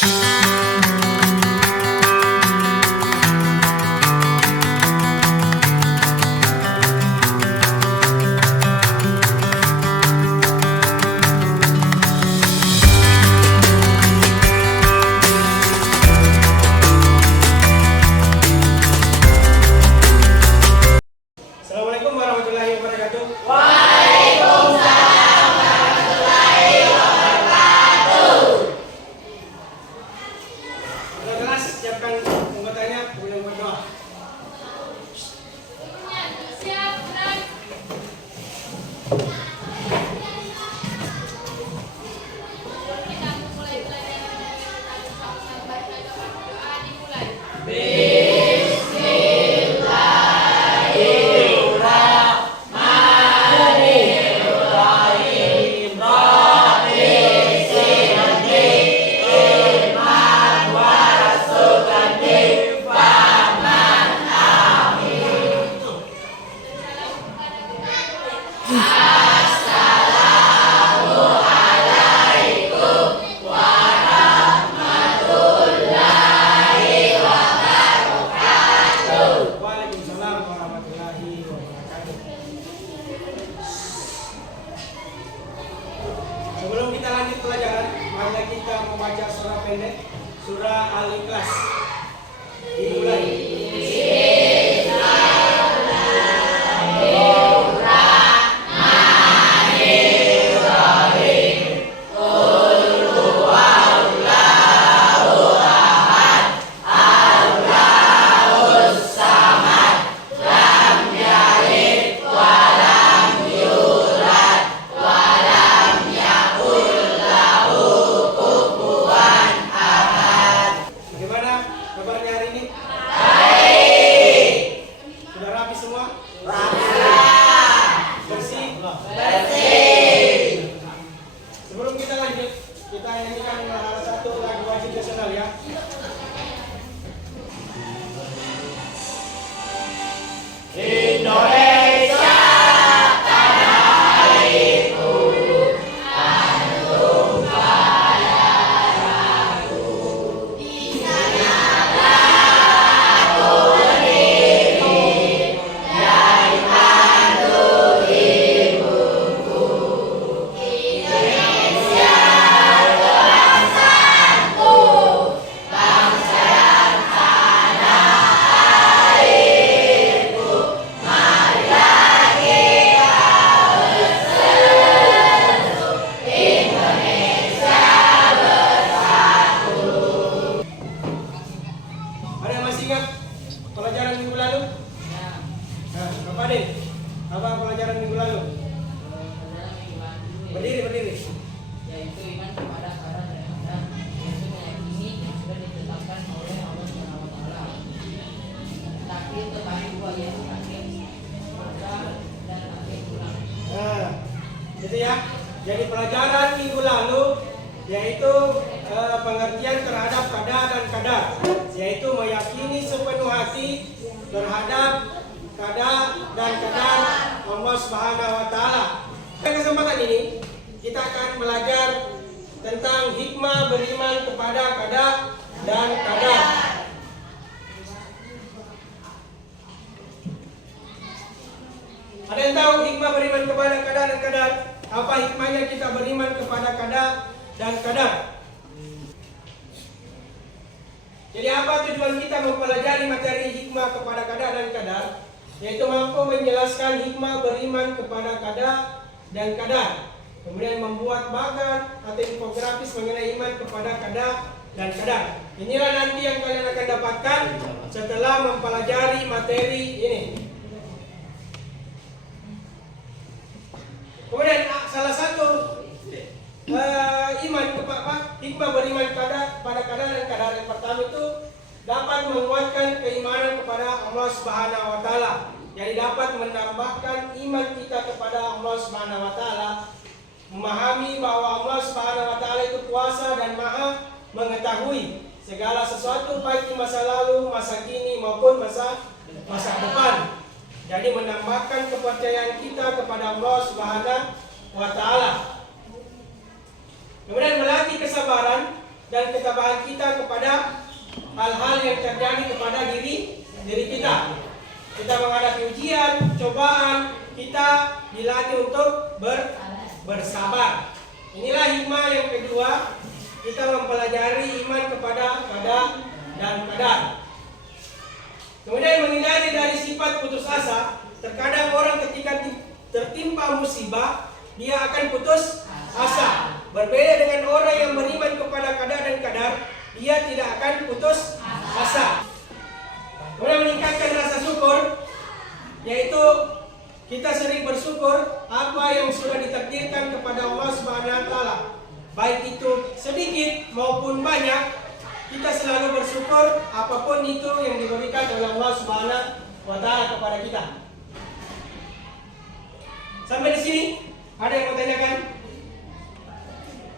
Assalamualaikum warahmatullahi wabarakatuh. Waalaikumsalam warahmatullahi wabarakatuh. Sudah kelas, siapkan anggotanya, kemudian berdoa. Siap, dan kita mulai pelajaran dari baca doa dimulai. Waalaikumsalam warahmatullahi wabarakatuh. Sebelum kita lanjut pelajaran, mari kita membaca surah pendek, surah Al-Ikhlas. Dimulai. Bagaimana kabarnya hari ini? Baik. Sudah rapi semua? Bersih? Sebelum kita lanjut, kita nyanyikan salah satu lagu wajib nasional ya. Indonesia tanah airku, tanah padaku. Di sanalah aku berdiri, dari mandu ibuku. Indonesia bangsaku, bangsa dan tanah airku. Marilah kita berseru, Indonesia bersatu. Ada yang masih ingat pelajaran minggu lalu? Nah, Bapak Ade, apa pelajaran minggu lalu? Berdiri. Yaitu iman kepada kabar dari Adam, yaitu meyakini yang sudah ditetapkan oleh Allah Subhanahu wa Ta'ala. Takdir terbagi dua, yaitu takdir masa dan takdir pulang. Nah, gitu ya. Jadi pelajaran minggu lalu yaitu pengertian terhadap qada dan qadar, yaitu meyakini sepenuh hati terhadap qada dan qadar Allah Subhanahu wa Ta'ala. Pada kesempatan ini kita akan belajar tentang hikmah beriman kepada qada dan qadar. Ada yang tahu hikmah beriman kepada qada dan qadar? Apa hikmahnya kita beriman kepada qada dan qadar? Jadi apa tujuan kita mempelajari materi hikmah kepada qada dan qadar? Yaitu mampu menjelaskan hikmah beriman kepada qada dan qadar. Kemudian membuat bagan atau infografis mengenai iman kepada qada dan qadar. Inilah nanti yang kalian akan dapatkan setelah mempelajari materi ini. Kemudian salah satu iman kepada hikmah beriman pada qada dan qadar yang pertama itu dapat menguatkan keimanan kepada Allah Subhanahu wa Ta'ala. Jadi dapat menambahkan iman kita kepada Allah Subhanahu wa Ta'ala, memahami bahwa Allah Subhanahu wa Ta'ala itu kuasa dan maha mengetahui segala sesuatu baik di masa lalu, masa kini maupun masa depan. Jadi menambahkan kepercayaan kita kepada Allah Subhanahu wa Ta'ala. Kemudian melatih kesabaran dan ketabahan kita kepada hal-hal yang terjadi kepada diri kita. Kita menghadapi ujian, cobaan, kita dilatih untuk bersabar. Inilah hikmah yang kedua, kita mempelajari iman kepada qada dan qadar. Kemudian menghindari dari sifat putus asa. Terkadang orang ketika tertimpa musibah, dia akan putus asa. Berbeda dengan orang yang beriman kepada qada dan qadar, dia tidak akan putus asa. Kemudian meningkatkan rasa syukur, yaitu kita sering bersyukur apa yang sudah ditakdirkan kepada Allah Subhanahu wa taala. Baik itu sedikit maupun banyak, kita selalu bersyukur apapun itu yang diberikan oleh Allah Subhanahu wa taala kepada kita. Sampai di sini ada yang mau tanyakan?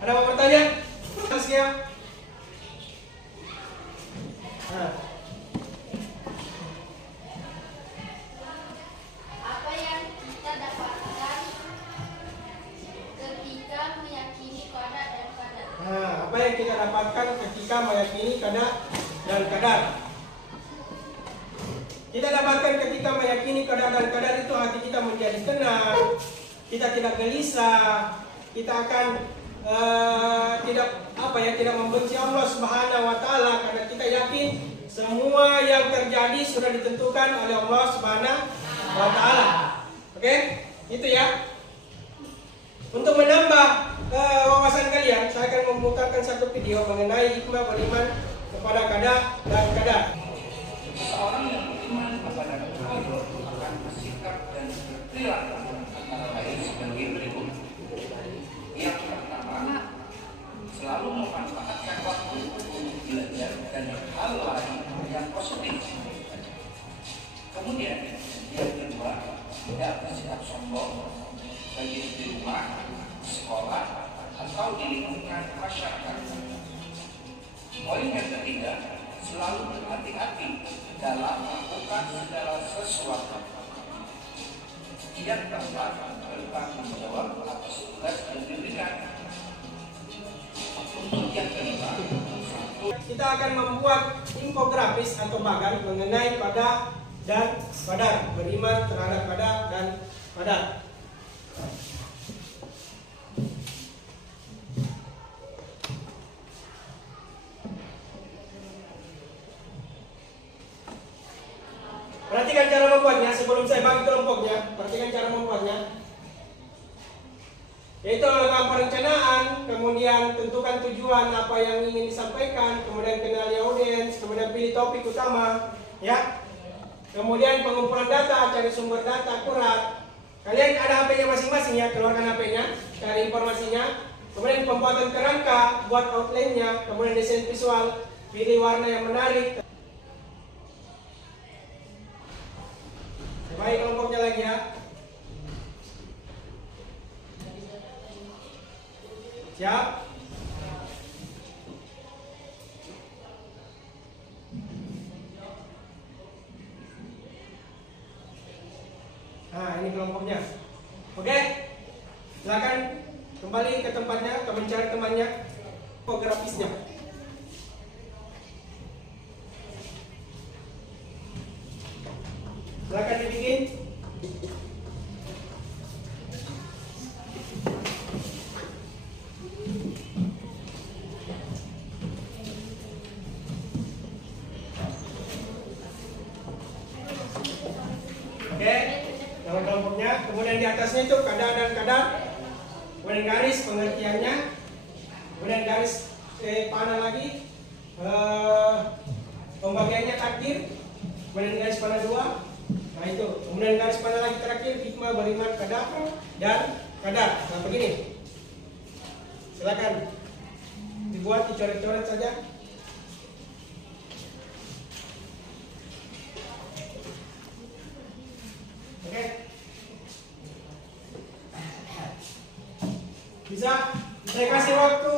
Ada yang mau bertanya? Mas ya. Apa yang kita dapatkan ketika meyakini qada dan qadar? Apa yang kita dapatkan ketika meyakini qada dan qadar? Kita dapatkan ketika meyakini qada dan qadar itu hati kita menjadi tenang, kita tidak gelisah, kita akan tidak membenci Allah Subhanahu wa taala karena kita yakin semua yang terjadi sudah ditentukan oleh Allah Subhanahu wa taala. Oke? Itu ya. Untuk menambah wawasan kalian, saya akan memutarkan satu video mengenai hikmah beriman kepada qada dan qadar. Seorang yang beriman kepada Allah akan bersikap dan berperilaku antara lain sebagai berikut. Yang pertama, selalu memanfaatkan waktu untuk belajar dan hal lain yang positif. Kemudian, yang kedua, tidak bersikap sombong baik di rumah, sekolah, atau di lingkungan masyarakat. Poin yang ketiga, selalu berhati-hati dalam melakukan segala sesuatu. Yang keempat, bertanggung jawab atas tugas yang diberikan. Untuk yang kelima, Kita akan membuat infografis atau bagan mengenai qada dan qadar, beriman terhadap qada dan qadar. Perhatikan cara membuatnya sebelum saya bagi kelompoknya. Perhatikan cara membuatnya. Yaitu melakukan perencanaan, kemudian tentukan tujuan apa yang ingin disampaikan, kemudian kenali audiens, kemudian pilih topik utama, ya. Kemudian pengumpulan data, cari sumber data akurat. Kalian ada HP-nya masing-masing ya, keluarkan HP-nya, cari informasinya. Kemudian pembuatan kerangka, buat outline-nya, kemudian desain visual, pilih warna yang menarik. Baik kelompoknya lagi ya. Siap? Nah, ini kelompoknya. Oke? Silakan kembali ke tempatnya, atau mencari temannya, infografisnya. Silakan dibikin. Oke, nama kelompoknya. Kemudian di atasnya itu qada dan qadar. Kemudian garis pengertiannya. Kemudian garis panah lagi. Pembagiannya takdir. Kemudian garis panah 2. Nah itu, kemudian garis panah lagi terakhir hikmah beriman qada dan qadar. Nah begini. Silakan dibuat, dicoret-coret saja. Oke. Bisa? Saya kasih waktu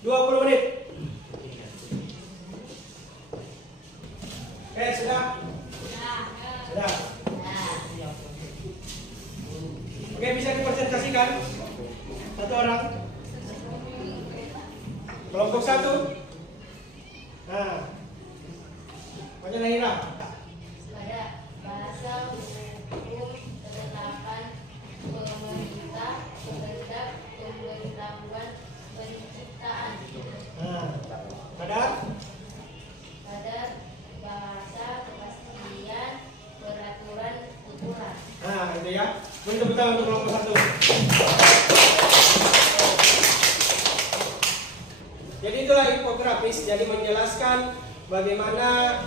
20 menit. Oke, sudah? Sudah. Oke, bisa dipresentasikan satu orang. Kelompok 1. Nah, baca Nahira. pada bahasa hukum ketetapan pemerintah kehendak pemberitahuan penciptaan Nah, kadar. pada bahasa kepastian peraturan ukuran. Nah, itu ya. Beri tepuk tangan untuk kelompok 1. Jadi itulah infografis, jadi menjelaskan bagaimana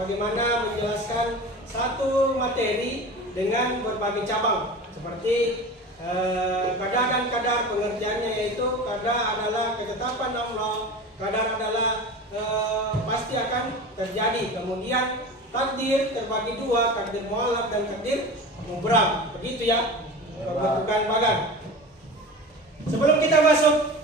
bagaimana menjelaskan satu materi dengan berbagai cabang, seperti kadar dan kadar pengertiannya, yaitu kadar adalah ketetapan Allah, kadar adalah pasti akan terjadi. Kemudian takdir terbagi dua, takdir mu'allaq dan takdir mubram. Begitu ya pembentukan bagan. Sebelum kita masuk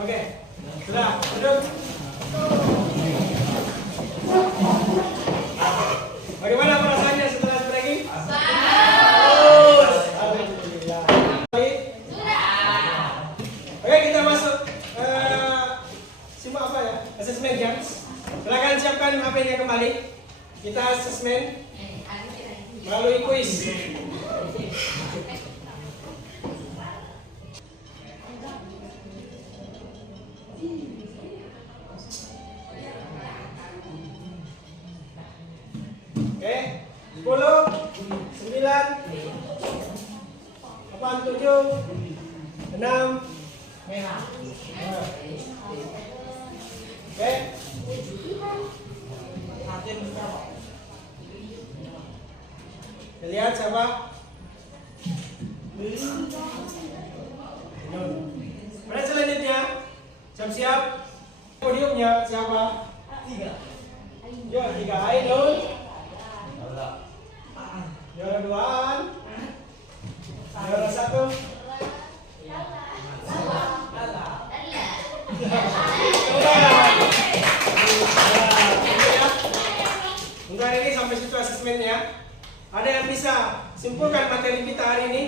Oke, sudah duduk. Bagaimana perasaannya setelah training? Bagus. Alhamdulillah. Baik. Oke, kita masuk simak apa ya? Asesmen ya. Silakan siapkan HP-nya kembali. Kita asesmen melalui kuis. Oke, 10, 9, 8, 7, 6, Merah. oke. Lihat siapa? Pada selanjutnya, siap-siap. Podiumnya siapa? 3. Yo, 3 Ainul. Juara 2-an. Juara 1. Untuk hari ini sampai situ asesmennya. Ada yang bisa simpulkan materi kita hari ini?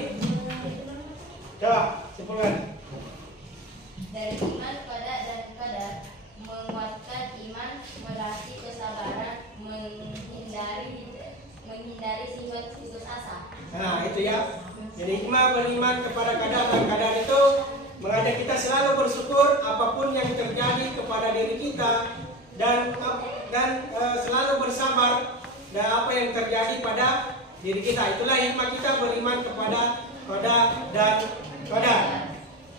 Coba simpulkan. Dari iman pada dan kadar menguatkan iman, melatih kesabaran, menghindari sifat putus asa. Nah, itu ya. Jadi hikmah beriman kepada kadar dan kadar itu mengajak kita selalu bersyukur apapun yang terjadi kepada diri kita dan selalu bersabar dan apa yang terjadi pada diri kita. Itulah hikmah kita beriman kepada kadar dan kadar.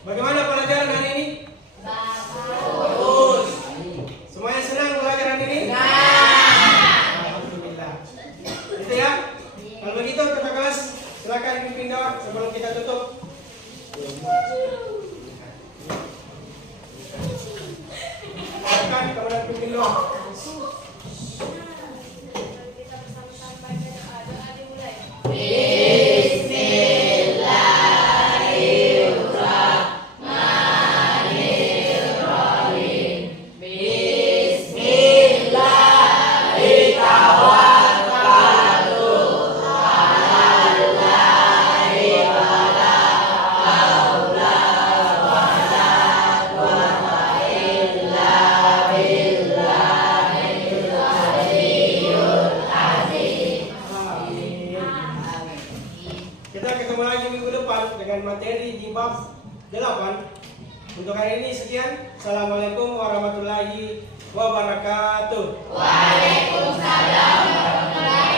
Bagaimana pelajaran hari ini? Bagus. Semuanya senang belajar hari ini? Alhamdulillah. Itu ya. Kalau begitu kata kelas silakan pimpin doa sebelum kita tutup. Silakan kepada pimpin doa. Kita ketemu lagi minggu depan dengan materi di bab 8. Untuk hari ini sekian. Assalamualaikum warahmatullahi wabarakatuh. Waalaikumsalam warahmatullahi